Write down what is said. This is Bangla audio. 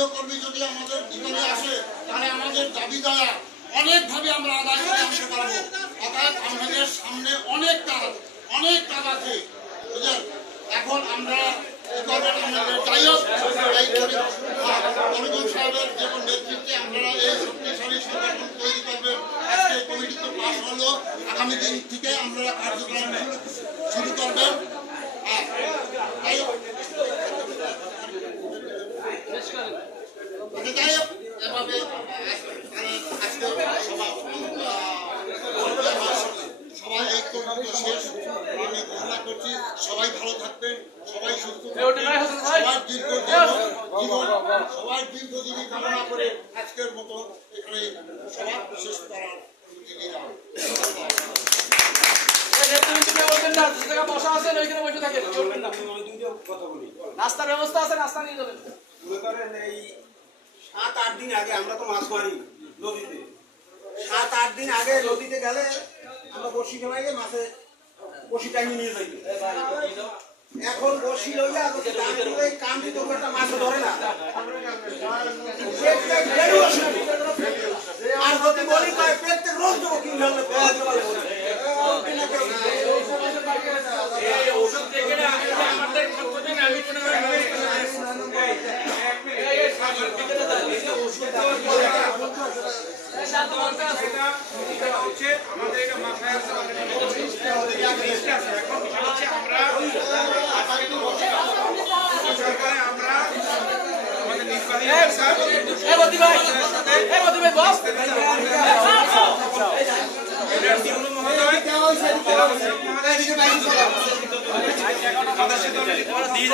গৃহকর্মী যদি আমাদের ভিতরে আসে তাহলে আমাদের দাবি দাওয়া অনেকভাবে আমরা আদায় করে আনতে পারবো। অর্থাৎ আমাদের সামনে অনেক কাজ আছে, বুঝলেন? এখন আমরা যাই হোক এই পরিজন সাহেবের যেমন নেতৃত্বে আপনারা এই শক্তিশালী সংগঠন তৈরি করবেন। আজকে কমিটি তো পাশ হলো, আগামী দিন থেকে আপনারা কার্যক্রম শুরু করবেন। যাই হোক এভাবে আজকে সবাই এই কমিটি শেষ আমি ঘোষণা করছি। সবাই ভালো থাকবেন, সবাই সুস্থ থাকবেন, সবাই দীর্ঘজীবী কামনা করে আজকের মতো এখানে সভা শেষ করার নাস্তার ব্যবস্থা আছে, নাস্তা নিয়ে যাবেন। এই 7-8 দিন আগে আমরা তো মাছ মারি নদীতে। 7-8 দিন আগে নদীতে গেলে আমরা বড়শি ফেলাইলে মাছে বড়শি টাইমে নিয়ে যাই। এখন বড়শি লইয়া কাম দিতে একটা মাছ ধরে না। আর যদি বলি প্রত্যেক রোজ দেবো কি হলে ওষুধ দেখে না আমাদের আমি দিয়ে